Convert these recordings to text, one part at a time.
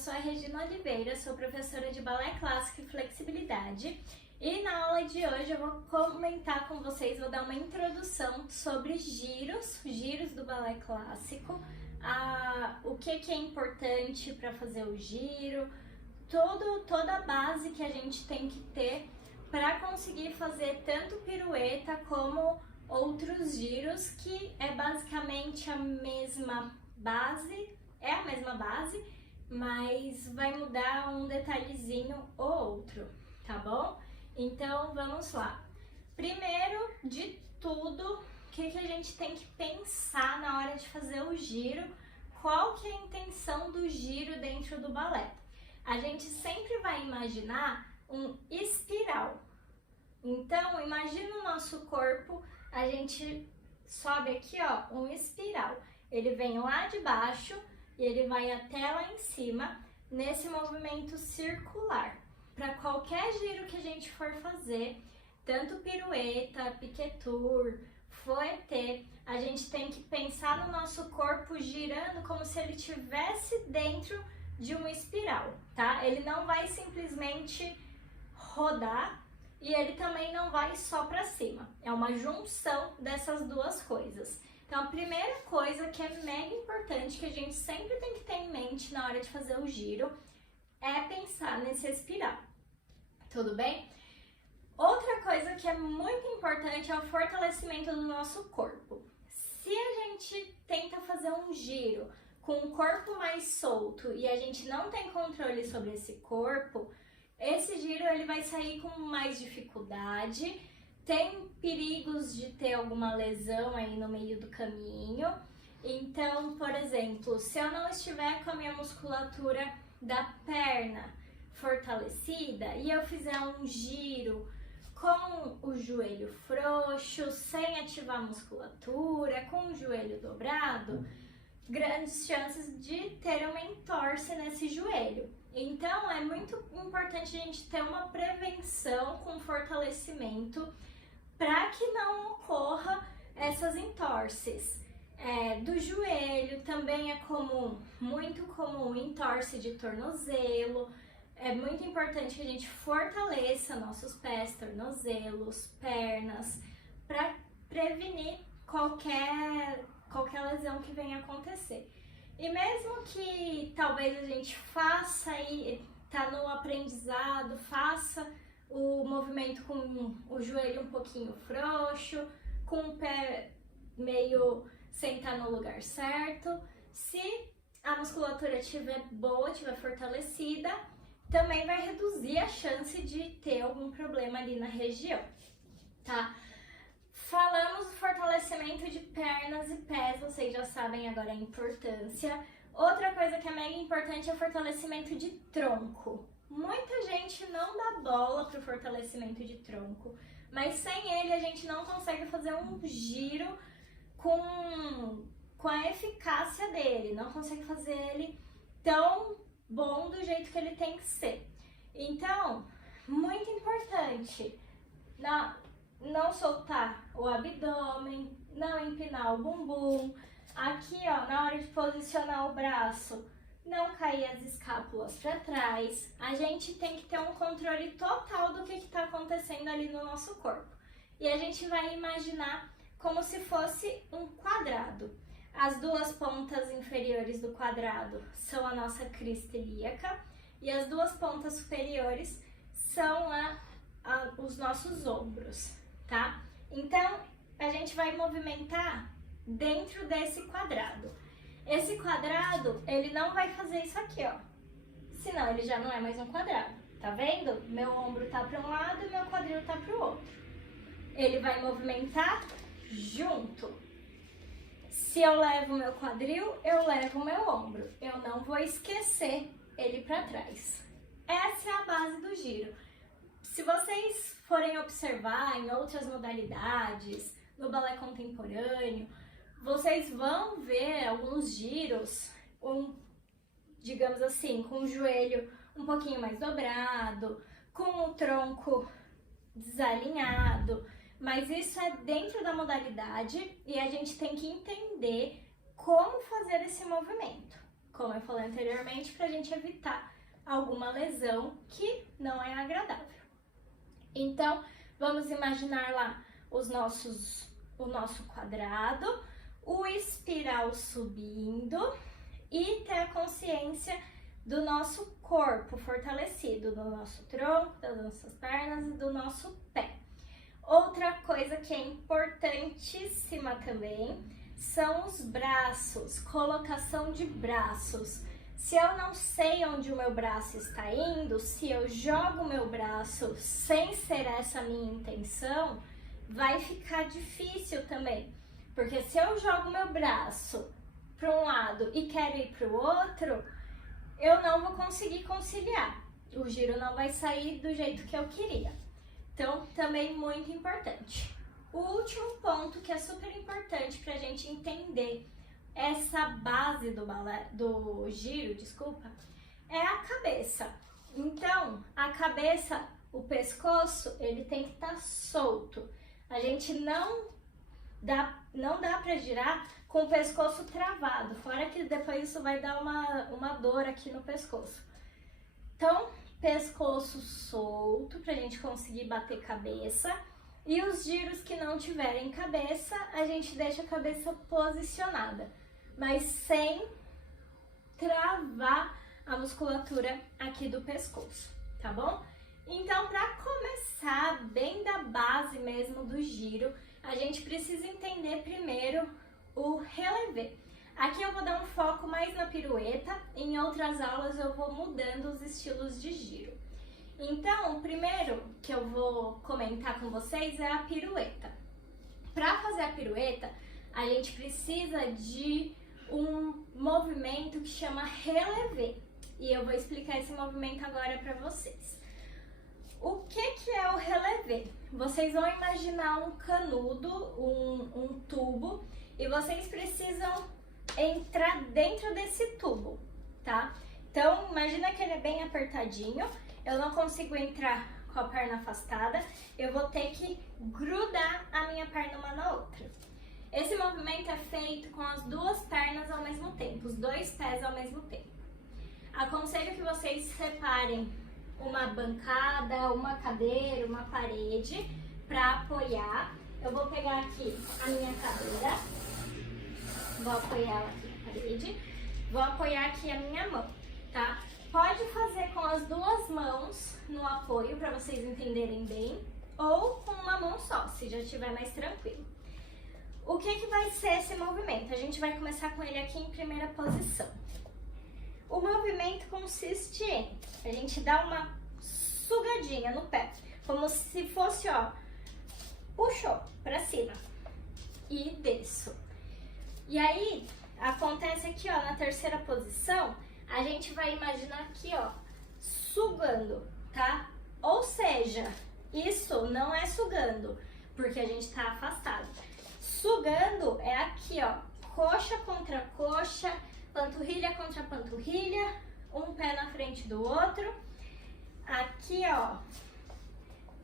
sou a Regina Oliveira, sou professora de balé clássico e flexibilidade e na aula de hoje eu vou comentar com vocês, vou dar uma introdução sobre giros do balé clássico, o que é importante para fazer o giro, toda a base que a gente tem que ter para conseguir fazer tanto pirueta como outros giros, que é basicamente a mesma base, mas vai mudar um detalhezinho ou outro, tá bom? Então vamos lá. Primeiro de tudo, o que a gente tem que pensar na hora de fazer o giro? Qual que é a intenção do giro dentro do balé? A gente sempre vai imaginar um espiral. Então, imagina o nosso corpo, a gente sobe aqui, ó, um espiral. Ele vem lá de baixo e ele vai até lá em cima, nesse movimento circular. Para qualquer giro que a gente for fazer, tanto pirueta, piquet tour, fouetté, a gente tem que pensar no nosso corpo girando como se ele estivesse dentro de uma espiral, tá? Ele não vai simplesmente rodar e ele também não vai só para cima. É uma junção dessas duas coisas. Então, a primeira coisa que é mega importante, que a gente sempre tem que ter em mente na hora de fazer o giro, é pensar nesse espiral. Tudo bem? Outra coisa que é muito importante é o fortalecimento do nosso corpo. Se a gente tenta fazer um giro com o corpo mais solto e a gente não tem controle sobre esse corpo, esse giro ele vai sair com mais dificuldade, tem perigos de ter alguma lesão aí no meio do caminho. Então, por exemplo, se eu não estiver com a minha musculatura da perna fortalecida e eu fizer um giro com o joelho frouxo, sem ativar a musculatura, com o joelho dobrado, grandes chances de ter uma entorse nesse joelho. Então, é muito importante a gente ter uma prevenção com fortalecimento para que não ocorra essas entorses. Do joelho também é comum, muito comum, entorse de tornozelo. É muito importante que a gente fortaleça nossos pés, tornozelos, pernas, para prevenir qualquer lesão que venha acontecer. E mesmo que talvez a gente faça e tá no aprendizado, faça o movimento com o joelho um pouquinho frouxo, com o pé meio sem estar no lugar certo, se a musculatura estiver boa, estiver fortalecida, também vai reduzir a chance de ter algum problema ali na região, tá? Falamos do fortalecimento de pernas e pés, vocês já sabem agora a importância. Outra coisa que é mega importante é o fortalecimento de tronco. Muita gente não dá bola para o fortalecimento de tronco, mas sem ele a gente não consegue fazer um giro com a eficácia dele, não consegue fazer ele tão bom do jeito que ele tem que ser. Então, muito importante, não soltar o abdômen, não empinar o bumbum. Aqui, ó, na hora de posicionar o braço, não cair as escápulas para trás. A gente tem que ter um controle total do que está acontecendo ali no nosso corpo. E a gente vai imaginar como se fosse um quadrado. As duas pontas inferiores do quadrado são a nossa crista ilíaca e as duas pontas superiores são os nossos ombros, tá? Então, a gente vai movimentar dentro desse quadrado. Esse quadrado, ele não vai fazer isso aqui, ó. Senão ele já não é mais um quadrado. Tá vendo? Meu ombro tá para um lado e meu quadril tá para o outro. Ele vai movimentar junto. Se eu levo meu quadril, eu levo meu ombro. Eu não vou esquecer ele para trás. Essa é a base do giro. Se vocês forem observar em outras modalidades, no balé contemporâneo, vocês vão ver alguns giros, digamos assim, com o joelho um pouquinho mais dobrado, com o tronco desalinhado, mas isso é dentro da modalidade e a gente tem que entender como fazer esse movimento, como eu falei anteriormente, pra gente evitar alguma lesão que não é agradável. Então, vamos imaginar lá o nosso quadrado, o espiral subindo e ter a consciência do nosso corpo fortalecido, do nosso tronco, das nossas pernas e do nosso pé. Outra coisa que é importantíssima também são os braços, colocação de braços. Se eu não sei onde o meu braço está indo, se eu jogo o meu braço sem ser essa a minha intenção, vai ficar difícil também. Porque se eu jogo o meu braço para um lado e quero ir para o outro, eu não vou conseguir conciliar. O giro não vai sair do jeito que eu queria. Então, também muito importante. O último ponto que é super importante para a gente entender essa base do giro, é a cabeça. Então, a cabeça, o pescoço, ele tem que estar solto. A gente não dá para girar com o pescoço travado, fora que depois isso vai dar uma dor aqui no pescoço. Então, pescoço solto pra gente conseguir bater cabeça. E os giros que não tiverem cabeça, a gente deixa a cabeça posicionada, mas sem travar a musculatura aqui do pescoço, tá bom? Então, para começar bem da base mesmo do giro, a gente precisa entender primeiro o relevé. Aqui eu vou dar um foco mais na pirueta, em outras aulas eu vou mudando os estilos de giro. Então, o primeiro que eu vou comentar com vocês é a pirueta. Para fazer a pirueta, a gente precisa de um movimento que chama relevé. E eu vou explicar esse movimento agora para vocês. O que é o relevé? Vocês vão imaginar um canudo, um tubo, e vocês precisam entrar dentro desse tubo, tá? Então, imagina que ele é bem apertadinho, eu não consigo entrar com a perna afastada, eu vou ter que grudar a minha perna uma na outra. Esse movimento é feito com as duas pernas ao mesmo tempo, os dois pés ao mesmo tempo. Aconselho que vocês separem uma bancada, uma cadeira, uma parede para apoiar. Eu vou pegar aqui a minha cadeira, vou apoiar ela aqui na parede, vou apoiar aqui a minha mão, tá? Pode fazer com as duas mãos no apoio para vocês entenderem bem, ou com uma mão só, se já estiver mais tranquilo. O que vai ser esse movimento? A gente vai começar com ele aqui em primeira posição. O movimento consiste em a gente dar uma sugadinha no pé, como se fosse, ó, puxou pra cima e desço. E aí, acontece aqui, ó, na terceira posição, a gente vai imaginar aqui, ó, sugando, tá? Ou seja, isso não é sugando, porque a gente tá afastado. Sugando é aqui, ó, coxa contra coxa, panturrilha contra panturrilha, um pé na frente do outro. Aqui, ó,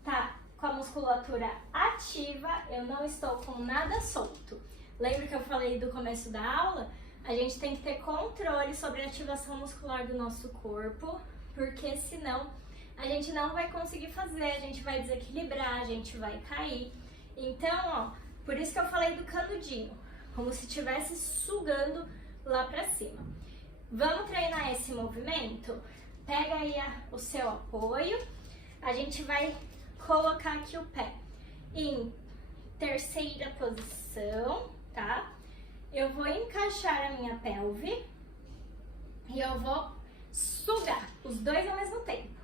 tá com a musculatura ativa, eu não estou com nada solto. Lembra que eu falei do começo da aula? A gente tem que ter controle sobre a ativação muscular do nosso corpo, porque senão a gente não vai conseguir fazer, a gente vai desequilibrar, a gente vai cair. Então, ó, por isso que eu falei do canudinho, como se estivesse sugando lá pra cima. Vamos treinar esse movimento? Pega aí o seu apoio, a gente vai colocar aqui o pé em terceira posição, tá? Eu vou encaixar a minha pelve e eu vou sugar os dois ao mesmo tempo.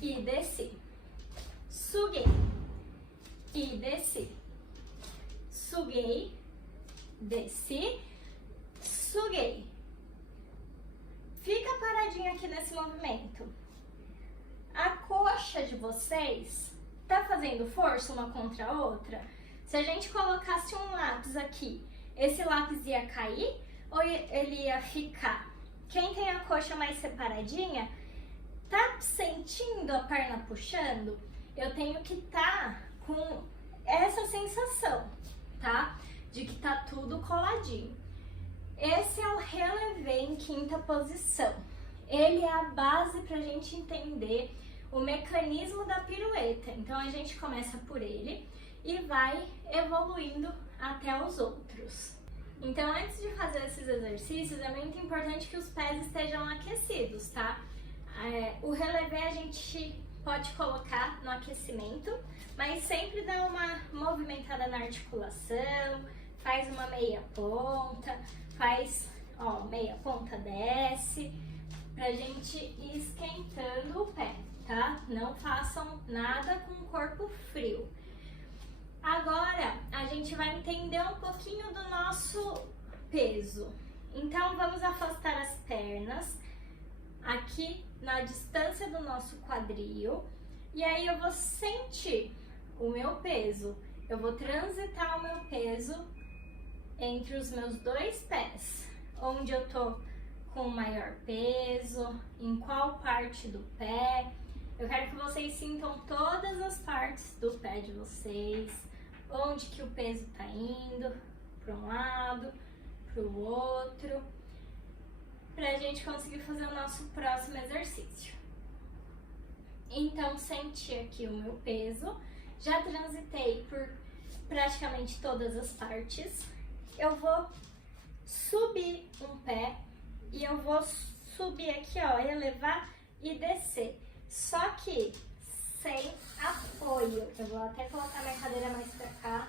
E desci. Suguei. E desci. Suguei. Desci. Suguei. Fica paradinho aqui nesse movimento. A coxa de vocês tá fazendo força uma contra a outra? Se a gente colocasse um lápis aqui, esse lápis ia cair ou ele ia ficar? Quem tem a coxa mais separadinha, tá sentindo a perna puxando? Eu tenho que estar com essa sensação, tá? De que tá tudo coladinho. Esse é o relevé em quinta posição. Ele é a base para a gente entender o mecanismo da pirueta. Então a gente começa por ele e vai evoluindo até os outros. Então antes de fazer esses exercícios é muito importante que os pés estejam aquecidos, tá? O relevé a gente pode colocar no aquecimento, mas sempre dá uma movimentada na articulação, faz uma meia ponta, faz, ó, meia ponta desce, pra gente ir esquentando o pé, tá? Não façam nada com o corpo frio. Agora, a gente vai entender um pouquinho do nosso peso. Então, vamos afastar as pernas aqui na distância do nosso quadril. E aí, eu vou sentir o meu peso. Eu vou transitar o meu peso entre os meus dois pés. Onde eu tô com o maior peso, em qual parte do pé. Eu quero que vocês sintam todas as partes do pé de vocês, onde que o peso tá indo, para um lado, para o outro, pra gente conseguir fazer o nosso próximo exercício. Então, senti aqui o meu peso, já transitei por praticamente todas as partes. Eu vou subir um pé e eu vou subir aqui, ó, elevar e descer. Só que sem apoio. Eu vou até colocar minha cadeira mais pra cá,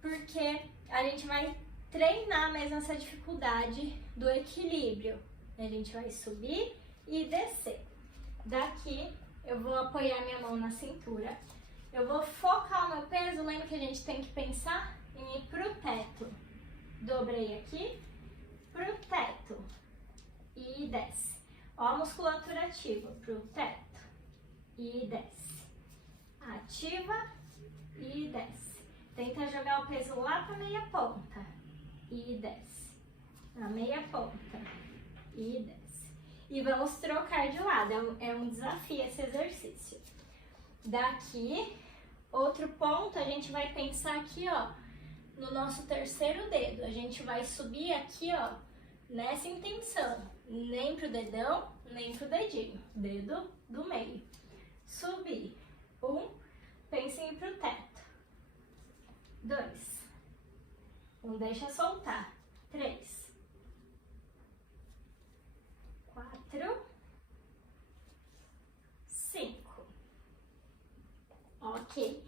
porque a gente vai treinar mesmo essa dificuldade do equilíbrio. A gente vai subir e descer. Daqui eu vou apoiar minha mão na cintura. Eu vou focar o meu peso. Lembra que a gente tem que pensar em ir pro teto. Dobrei aqui, pro teto e desce. Ó a musculatura ativa, pro teto e desce. Ativa e desce. Tenta jogar o peso lá pra meia ponta e desce. Na meia ponta e desce. E vamos trocar de lado, é um desafio esse exercício. Daqui, outro ponto, a gente vai pensar aqui, ó, no nosso terceiro dedo. A gente vai subir aqui, ó, nessa intenção. Nem pro dedão, nem pro dedinho. Dedo do meio. Subir. 1, pense em ir pro teto. 2. Não deixa soltar. 3. 4. 5. Ok.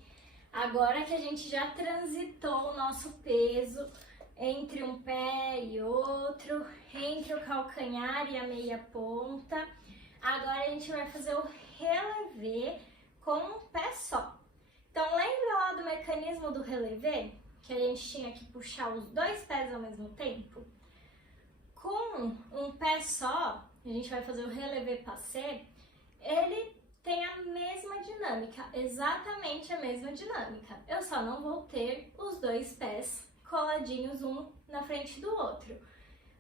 Agora que a gente já transitou o nosso peso entre um pé e outro, entre o calcanhar e a meia ponta, agora a gente vai fazer o relevé com um pé só. Então lembra lá do mecanismo do relevé? Que a gente tinha que puxar os dois pés ao mesmo tempo? Com um pé só, a gente vai fazer o relevé passé, ele tem a mesma dinâmica, exatamente a mesma dinâmica. Eu só não vou ter os dois pés coladinhos um na frente do outro.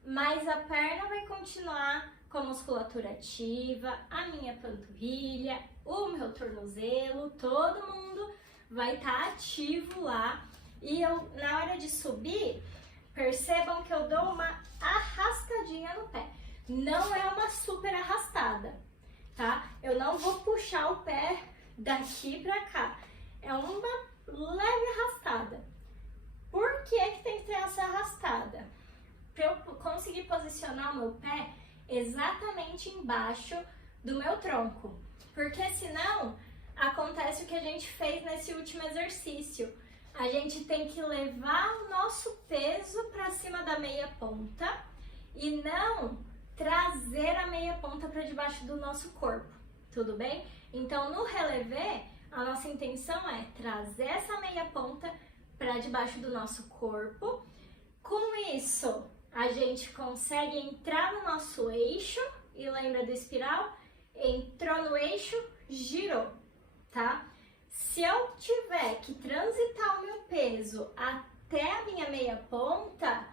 Mas a perna vai continuar com a musculatura ativa, a minha panturrilha, o meu tornozelo, todo mundo vai estar ativo lá. E eu, na hora de subir, percebam que eu dou uma arrastadinha no pé. Não é uma super arrastada, tá? Eu não vou puxar o pé daqui pra cá. É uma leve arrastada. Por que que tem que ter essa arrastada? Para eu conseguir posicionar o meu pé exatamente embaixo do meu tronco. Porque senão acontece o que a gente fez nesse último exercício. A gente tem que levar o nosso peso para cima da meia ponta e não trazer a meia ponta para debaixo do nosso corpo, tudo bem? Então no relevé, a nossa intenção é trazer essa meia ponta para debaixo do nosso corpo. Com isso, a gente consegue entrar no nosso eixo, e lembra do espiral? Entrou no eixo, girou, tá? Se eu tiver que transitar o meu peso até a minha meia ponta,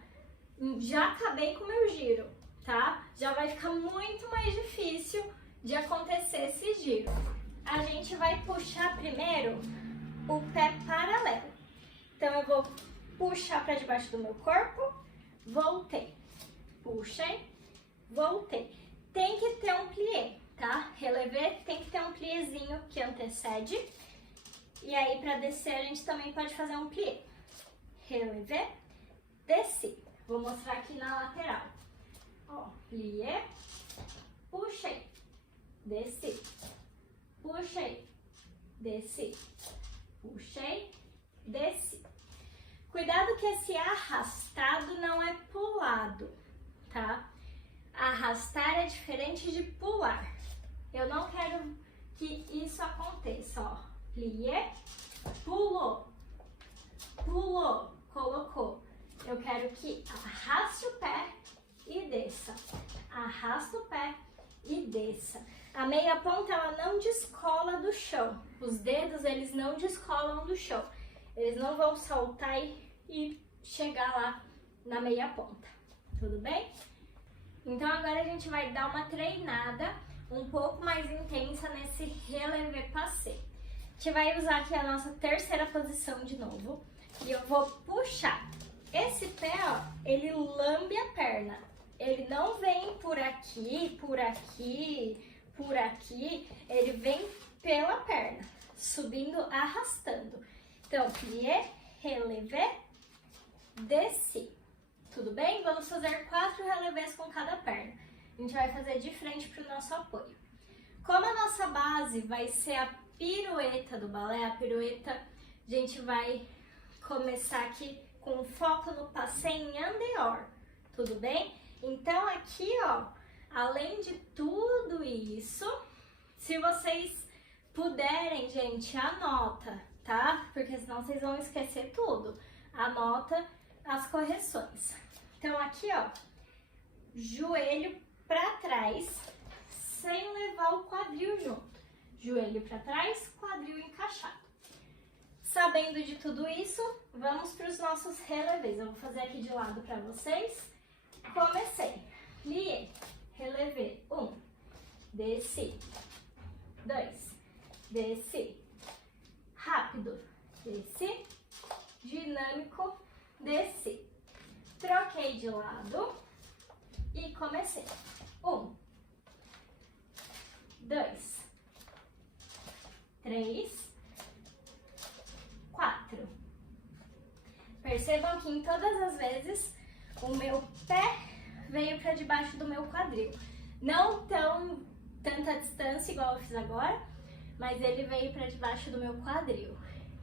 já acabei com o meu giro, tá? Já vai ficar muito mais difícil de acontecer esse giro. A gente vai puxar primeiro o pé paralelo. Então eu vou puxar para debaixo do meu corpo, voltei, puxei, voltei. Tem que ter um plié, tá? Relevé tem que ter um pliézinho que antecede. E aí, para descer, a gente também pode fazer um plié. Relevé, desci. Vou mostrar aqui na lateral. Ó, plié, puxei, desci, puxei, desci, puxei, desci. Cuidado que esse arrastado não é pulado, tá? Arrastar é diferente de pular. Eu não quero que isso aconteça, ó. Plié, pulou, pulou, colocou. Eu quero que arraste o pé e desça. Arrasta o pé e desça. A meia ponta, ela não descola do chão. Os dedos, eles não descolam do chão. Eles não vão saltar e chegar lá na meia ponta. Tudo bem? Então agora a gente vai dar uma treinada um pouco mais intensa nesse relevé passé. A gente vai usar aqui a nossa terceira posição de novo. E eu vou puxar. Esse pé, ó, ele lambe a perna. Ele não vem por aqui, por aqui, por aqui. Ele vem pela perna, subindo, arrastando. Então, plié, relevé, desci. Tudo bem? Vamos fazer 4 relevés com cada perna. A gente vai fazer de frente para o nosso apoio. Como a nossa base vai ser a pirueta do balé, a pirueta, a gente vai começar aqui com foco no passé em en dehors. Tudo bem? Então, aqui, ó, além de tudo isso, se vocês puderem, gente, anota, tá? Porque senão vocês vão esquecer tudo. Anota as correções. Então, aqui, ó, joelho pra trás, sem levar o quadril junto. Joelho pra trás, quadril encaixado. Sabendo de tudo isso, vamos para os nossos relevés. Eu vou fazer aqui de lado para vocês. Comecei. Plié, relevé. 1, desci. 2, desci. Rápido, desci. Dinâmico, desci. Troquei de lado e comecei. 1, 2, 3, 4. Percebam que em todas as vezes o meu pé veio para debaixo do meu quadril. Não tanta distância igual eu fiz agora, mas ele veio para debaixo do meu quadril.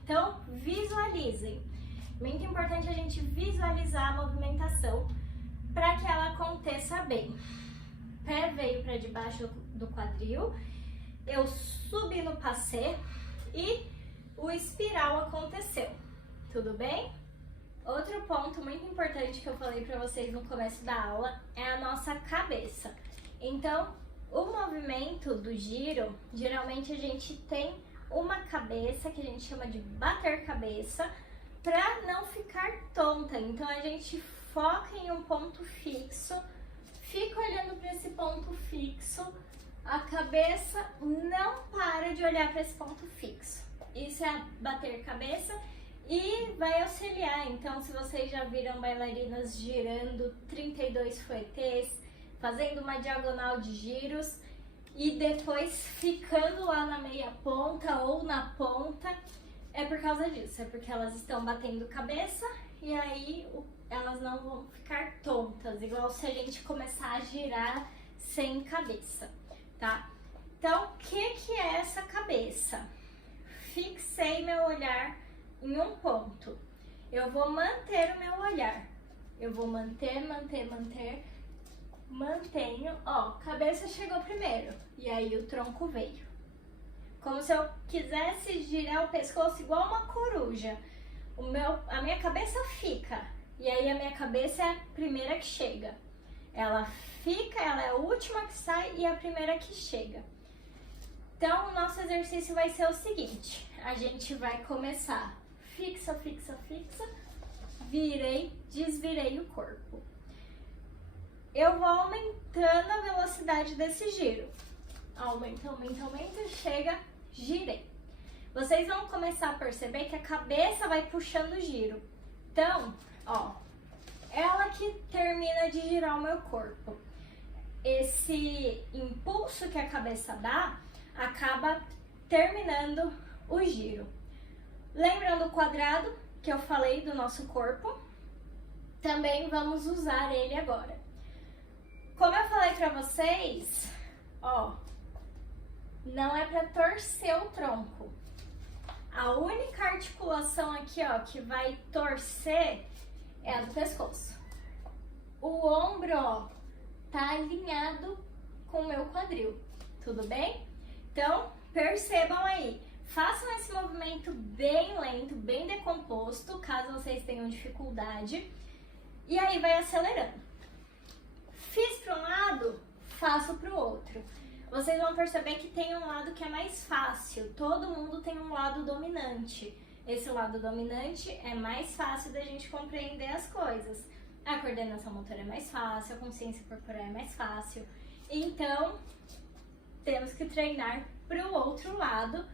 Então, visualizem. Muito importante a gente visualizar a movimentação para que ela aconteça bem. Pé veio para debaixo do quadril, eu subi no passé e o espiral aconteceu. Tudo bem? Outro ponto muito importante que eu falei para vocês no começo da aula é a nossa cabeça. Então, o movimento do giro, geralmente a gente tem uma cabeça que a gente chama de bater cabeça para não ficar tonta. Então, a gente foca em um ponto fixo, fica olhando para esse ponto fixo, a cabeça não para de olhar para esse ponto fixo. Isso é bater cabeça e vai auxiliar. Então, se vocês já viram bailarinas girando 32 fouettés, fazendo uma diagonal de giros e depois ficando lá na meia ponta ou na ponta, é por causa disso. É porque elas estão batendo cabeça e aí elas não vão ficar tontas, igual se a gente começar a girar sem cabeça, tá? Então, o que é essa cabeça? Fixei meu olhar em um ponto. Eu vou manter o meu olhar. Eu vou manter, mantenho. Ó, cabeça chegou primeiro e aí o tronco veio. Como se eu quisesse girar o pescoço igual uma coruja. A minha cabeça fica e aí a minha cabeça é a primeira que chega. Ela fica, ela é a última que sai e a primeira que chega. Então, o nosso exercício vai ser o seguinte. A gente vai começar fixa, fixa, fixa, virei, desvirei o corpo. Eu vou aumentando a velocidade desse giro. Aumenta, aumenta, aumenta, chega, girei. Vocês vão começar a perceber que a cabeça vai puxando o giro. Então, ó, ela que termina de girar o meu corpo. Esse impulso que a cabeça dá acaba terminando o giro. Lembrando o quadrado que eu falei do nosso corpo, também vamos usar ele agora. Como eu falei pra vocês, ó, não é pra torcer o tronco. A única articulação aqui, ó, que vai torcer é a do pescoço. O ombro, ó, tá alinhado com o meu quadril, tudo bem? Então, percebam aí, façam esse movimento bem lento, bem decomposto, caso vocês tenham dificuldade, e aí vai acelerando. Fiz para um lado, faço para o outro. Vocês vão perceber que tem um lado que é mais fácil, todo mundo tem um lado dominante. Esse lado dominante é mais fácil da gente compreender as coisas. A coordenação motora é mais fácil, a consciência corporal é mais fácil. Então, temos que treinar para o outro lado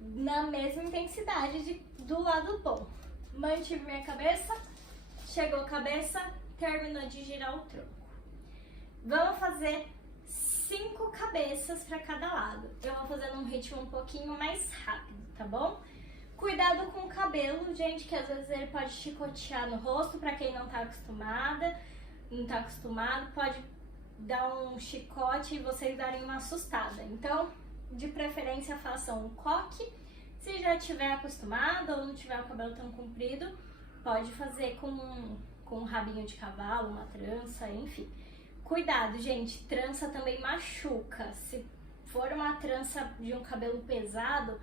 na mesma intensidade do lado bom. Mantive minha cabeça, chegou a cabeça, terminou de girar o tronco. Vamos fazer 5 cabeças para cada lado. Eu vou fazer num ritmo um pouquinho mais rápido, tá bom? Cuidado com o cabelo, gente, que às vezes ele pode chicotear no rosto, para quem não tá acostumado, pode dar um chicote e vocês darem uma assustada. Então, de preferência, façam um coque. Se já tiver acostumado ou não tiver o cabelo tão comprido, pode fazer com um rabinho de cavalo, uma trança, enfim. Cuidado, gente, trança também machuca. Se for uma trança de um cabelo pesado,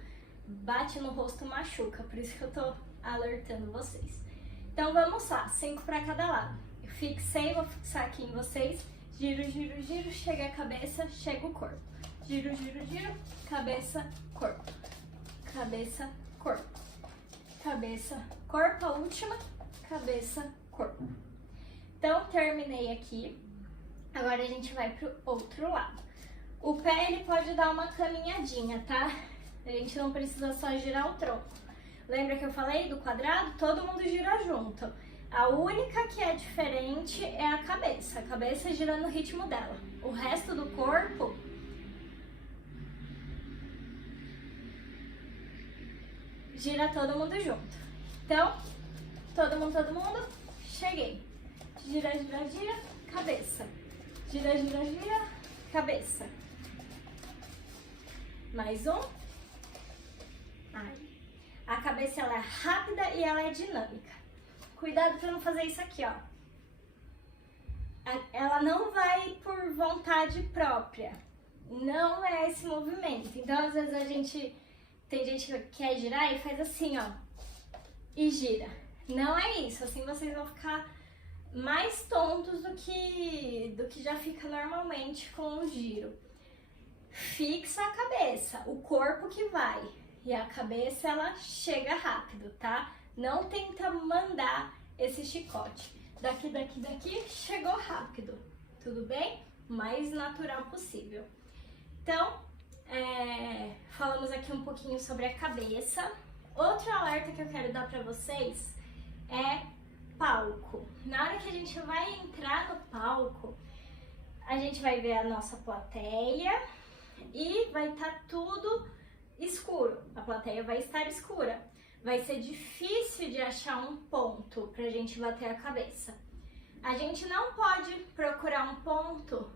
bate no rosto, machuca, por isso que eu tô alertando vocês. Então vamos lá, 5 para cada lado. Eu fixei, vou fixar aqui em vocês. Giro, giro, giro, chega a cabeça, chega o corpo. Giro, giro, giro, cabeça, corpo. Cabeça, corpo. Cabeça, corpo, a última, cabeça, corpo. Então terminei aqui. Agora a gente vai pro outro lado. O pé ele pode dar uma caminhadinha, tá? A gente não precisa só girar o tronco. Lembra que eu falei do quadrado? Todo mundo gira junto. A única que é diferente é a cabeça gira no ritmo dela. O resto do corpo gira todo mundo junto. Então, todo mundo, cheguei. Gira, gira, gira, cabeça. Gira, gira, gira, cabeça. Mais um. Aí. A cabeça ela é rápida e ela é dinâmica. Cuidado para não fazer isso aqui, ó. Ela não vai por vontade própria. Não é esse movimento. Então, às vezes tem gente que quer girar e faz assim, ó. E gira. Não é isso. Assim vocês vão ficar mais tontos do que já fica normalmente com o giro. Fixa a cabeça, o corpo que vai. E a cabeça, ela chega rápido, tá? Não tenta mandar esse chicote. Daqui, daqui, daqui, chegou rápido. Tudo bem? Mais natural possível. Então, falamos aqui um pouquinho sobre a cabeça. Outro alerta que eu quero dar pra vocês é palco. Na hora que a gente vai entrar no palco, a gente vai ver a nossa plateia e vai estar tudo escuro. A plateia vai estar escura. Vai ser difícil de achar um ponto pra gente bater a cabeça. A gente não pode procurar um ponto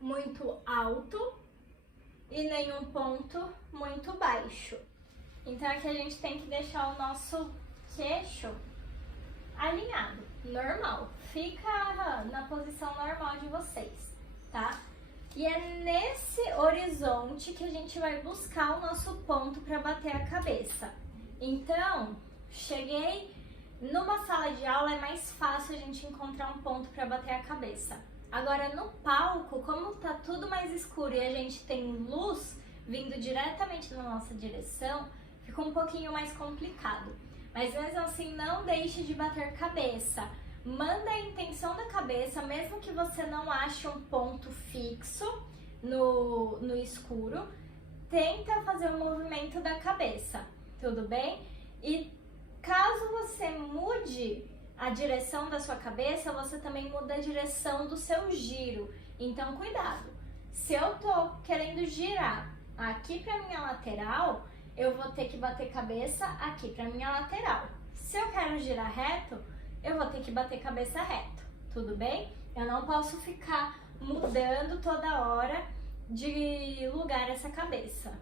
muito alto e nenhum ponto muito baixo. Então aqui a gente tem que deixar o nosso queixo alinhado, normal. Fica na posição normal de vocês, tá? E é nesse horizonte que a gente vai buscar o nosso ponto para bater a cabeça. Então, cheguei numa sala de aula, é mais fácil a gente encontrar um ponto para bater a cabeça. Agora no palco, como tá tudo mais escuro e a gente tem luz vindo diretamente da nossa direção, fica um pouquinho mais complicado. Mas mesmo assim, não deixe de bater cabeça. Manda a intenção da cabeça, mesmo que você não ache um ponto fixo no escuro, tenta fazer o movimento da cabeça, tudo bem? E caso você mude a direção da sua cabeça, você também muda a direção do seu giro. Então, cuidado. Se eu tô querendo girar aqui pra minha lateral, eu vou ter que bater cabeça aqui pra minha lateral. Se eu quero girar reto, eu vou ter que bater cabeça reto, tudo bem? Eu não posso ficar mudando toda hora de lugar essa cabeça.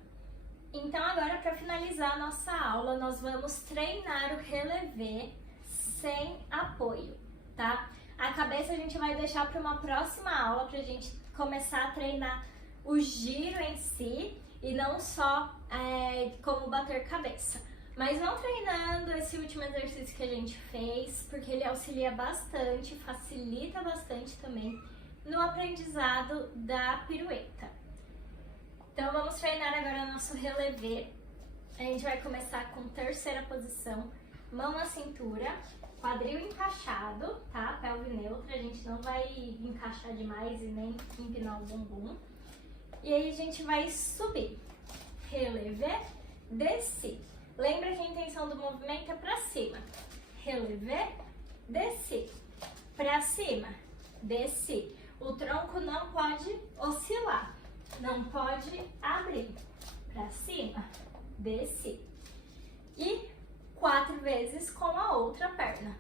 Então agora, para finalizar a nossa aula, nós vamos treinar o relevé sem apoio, tá? A cabeça a gente vai deixar para uma próxima aula, para a gente começar a treinar o giro em si e não só como bater cabeça. Mas vão treinando esse último exercício que a gente fez, porque ele auxilia bastante, facilita bastante também no aprendizado da pirueta. Então vamos treinar agora nosso relevé. A gente vai começar com terceira posição, mão na cintura, quadril encaixado, tá? Pelve neutra, a gente não vai encaixar demais e nem empinar o bumbum. E aí a gente vai subir, relevé, descer. Lembra que a intenção do movimento é pra cima. Relevé, descer. Pra cima, descer. O tronco não pode oscilar, não pode abrir. Pra cima, descer. E 4 vezes com a outra perna.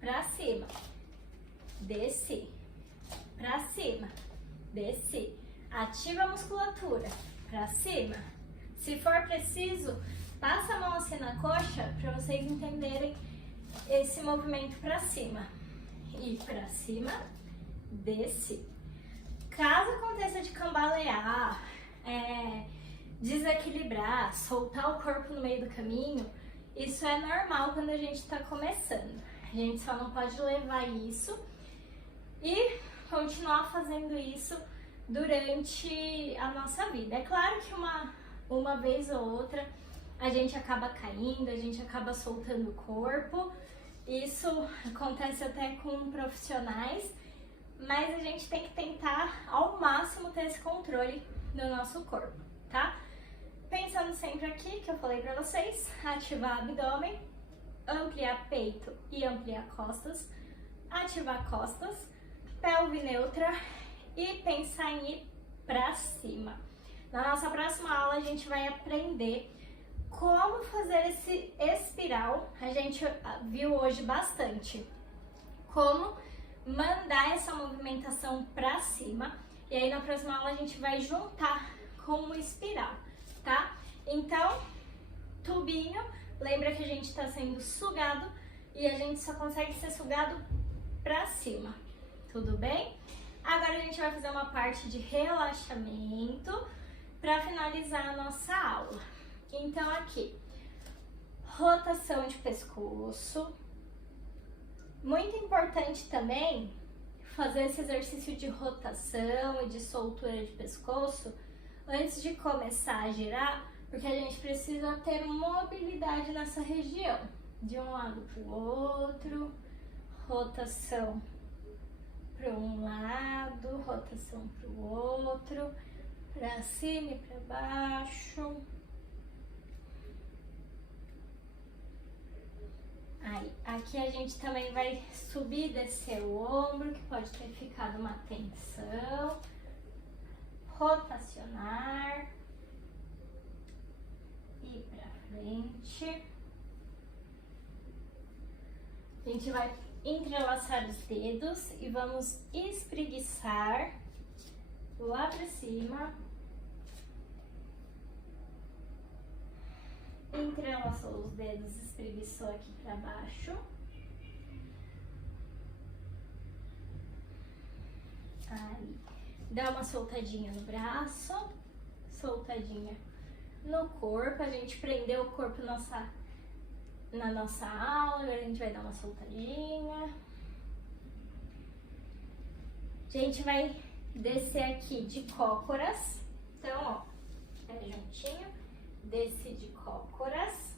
Pra cima, descer. Pra cima, descer. Ativa a musculatura. Pra cima. Se for preciso, passa a mão assim na coxa para vocês entenderem esse movimento para cima. E para cima, desce. Caso aconteça de cambalear, desequilibrar, soltar o corpo no meio do caminho, isso é normal quando a gente está começando. A gente só não pode levar isso e continuar fazendo isso durante a nossa vida. É claro que uma vez ou outra a gente acaba caindo, a gente acaba soltando o corpo. Isso acontece até com profissionais, mas a gente tem que tentar ao máximo ter esse controle do nosso corpo, tá? Pensando sempre aqui, que eu falei pra vocês, ativar abdômen, ampliar peito e ampliar costas, ativar costas, pelve neutra e pensar em ir pra cima. Na nossa próxima aula a gente vai aprender como fazer esse espiral. A gente viu hoje bastante como mandar essa movimentação para cima. E aí na próxima aula a gente vai juntar com uma espiral, tá? Então, tubinho, lembra que a gente está sendo sugado e a gente só consegue ser sugado para cima, tudo bem? Agora a gente vai fazer uma parte de relaxamento para finalizar a nossa aula. Então aqui, rotação de pescoço. Muito importante também fazer esse exercício de rotação e de soltura de pescoço antes de começar a girar, porque a gente precisa ter mobilidade nessa região. De um lado para o outro, rotação para um lado, rotação para o outro, para cima e para baixo. Aí, aqui a gente também vai subir e descer o ombro, que pode ter ficado uma tensão. Rotacionar. E pra frente. A gente vai entrelaçar os dedos e vamos espreguiçar lá pra cima. Entrelaçou os dedos, espreguiçou aqui pra baixo. Aí, dá uma soltadinha no braço, soltadinha no corpo. A gente prendeu o corpo na nossa aula, agora a gente vai dar uma soltadinha. A gente vai descer aqui de cócoras. Então, ó, pé juntinho, desce de cócoras.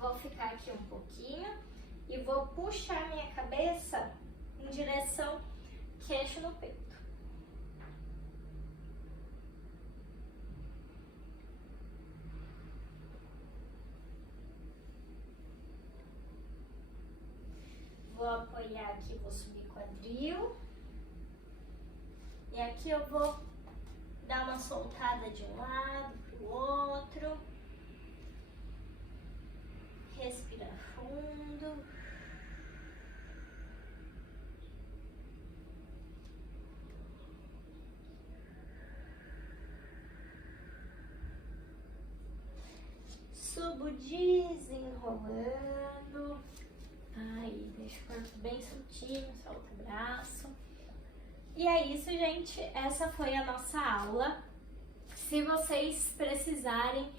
Vou ficar aqui um pouquinho e vou puxar minha cabeça em direção queixo no peito. Vou apoiar aqui, vou subir quadril. E aqui eu vou dar uma soltada de um lado pro outro. Respira fundo. Subo desenrolando. Aí, deixa o corpo bem soltinho, solta o braço. E é isso, gente. Essa foi a nossa aula. Se vocês precisarem,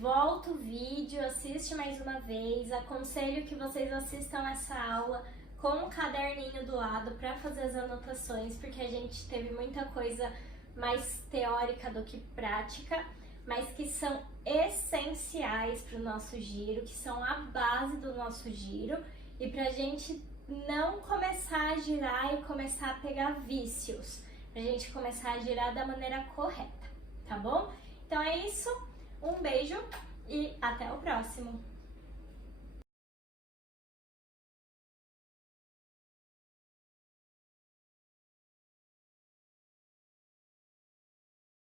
volta o vídeo, assiste mais uma vez. Aconselho que vocês assistam essa aula com um caderninho do lado para fazer as anotações, porque a gente teve muita coisa mais teórica do que prática, mas que são essenciais para o nosso giro, que são a base do nosso giro, e para a gente não começar a girar e começar a pegar vícios, pra gente começar a girar da maneira correta, tá bom? Então é isso, um beijo e até o próximo!